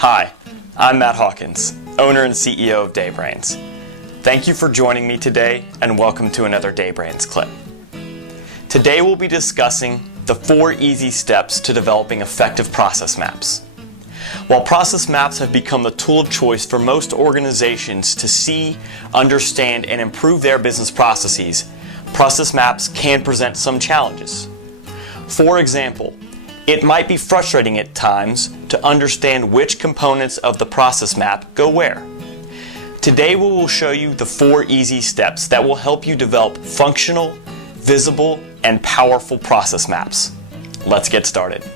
Hi, I'm Matt Hawkins, owner and CEO of Daybrains. Thank you for joining me today and welcome to another Daybrains clip. Today we'll be discussing the 4 easy steps to developing effective process maps. While process maps have become the tool of choice for most organizations to see, understand, and improve their business processes, process maps can present some challenges. For example, it might be frustrating at times to understand which components of the process map go where. Today we will show you the 4 easy steps that will help you develop functional, visible, and powerful process maps. Let's get started.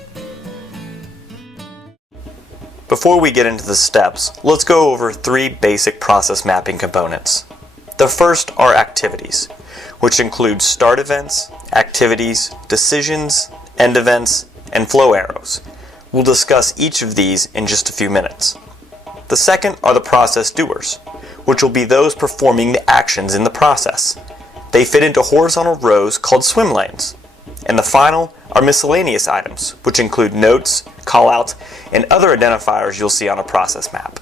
Before we get into the steps, let's go over 3 basic process mapping components. The first are activities, which include start events, activities, decisions, end events, and flow arrows. We'll discuss each of these in just a few minutes. The second are the process doers, which will be those performing the actions in the process. They fit into horizontal rows called swim lanes. And the final are miscellaneous items, which include notes, callouts, and other identifiers you'll see on a process map.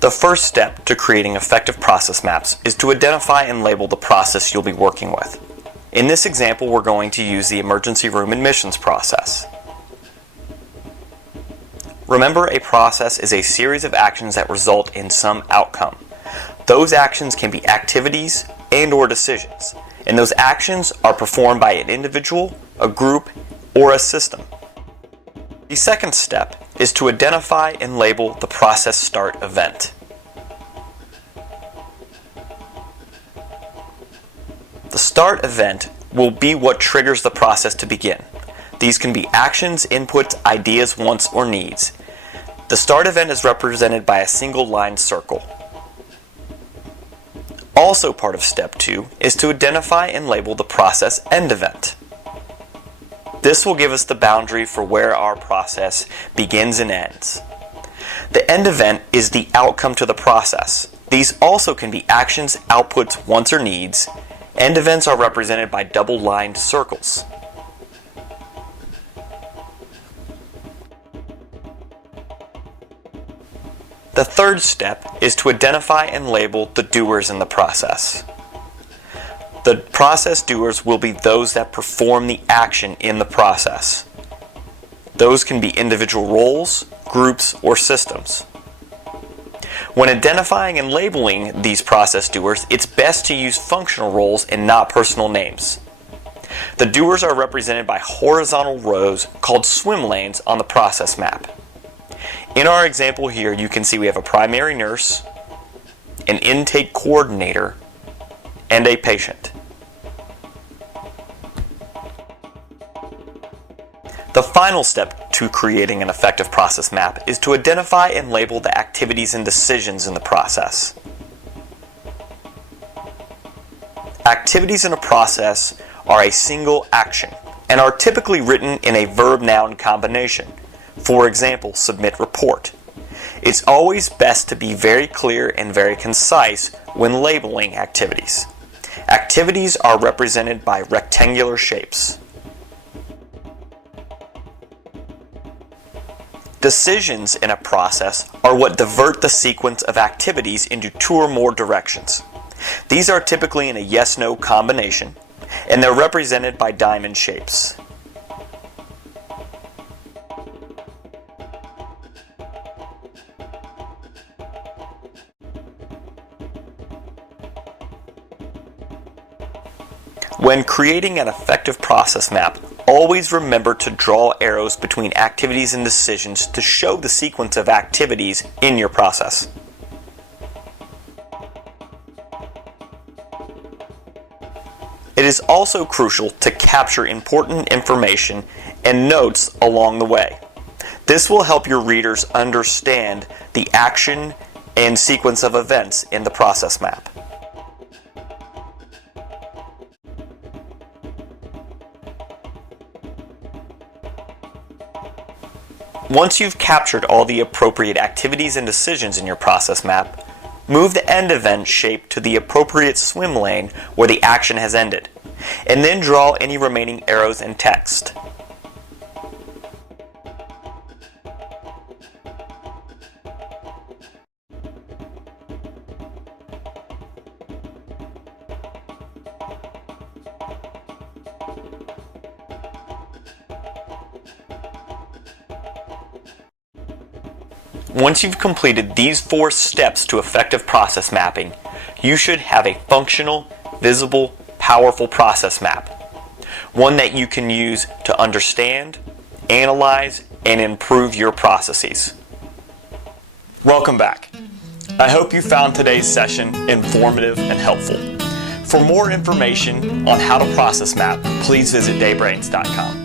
The first step to creating effective process maps is to identify and label the process you'll be working with. In this example, we're going to use the emergency room admissions process. Remember, a process is a series of actions that result in some outcome. Those actions can be activities and/or decisions, and those actions are performed by an individual, a group, or a system. The second step is to identify and label the process start event. The start event will be what triggers the process to begin. These can be actions, inputs, ideas, wants, or needs. The start event is represented by a single line circle. Also part of step 2 is to identify and label the process end event. This will give us the boundary for where our process begins and ends. The end event is the outcome to the process. These also can be actions, outputs, wants, or needs. End events are represented by double-lined circles. The third step is to identify and label the doers in the process. The process doers will be those that perform the action in the process. Those can be individual roles, groups, or systems. When identifying and labeling these process doers, it's best to use functional roles and not personal names. The doers are represented by horizontal rows called swim lanes on the process map. In our example here, you can see we have a primary nurse, an intake coordinator, and a patient. The final step to creating an effective process map is to identify and label the activities and decisions in the process. Activities in a process are a single action and are typically written in a verb-noun combination. For example, submit report. It's always best to be very clear and very concise when labeling activities. Activities are represented by rectangular shapes. Decisions in a process are what divert the sequence of activities into 2 or more directions. These are typically in a yes-no combination, and they're represented by diamond shapes. When creating an effective process map, always remember to draw arrows between activities and decisions to show the sequence of activities in your process. It is also crucial to capture important information and notes along the way. This will help your readers understand the action and sequence of events in the process map. Once you've captured all the appropriate activities and decisions in your process map, move the end event shape to the appropriate swim lane where the action has ended, and then draw any remaining arrows and text. Once you've completed these 4 steps to effective process mapping, you should have a functional, visible, powerful process map. One that you can use to understand, analyze, and improve your processes. Welcome back. I hope you found today's session informative and helpful. For more information on how to process map, please visit daybrains.com.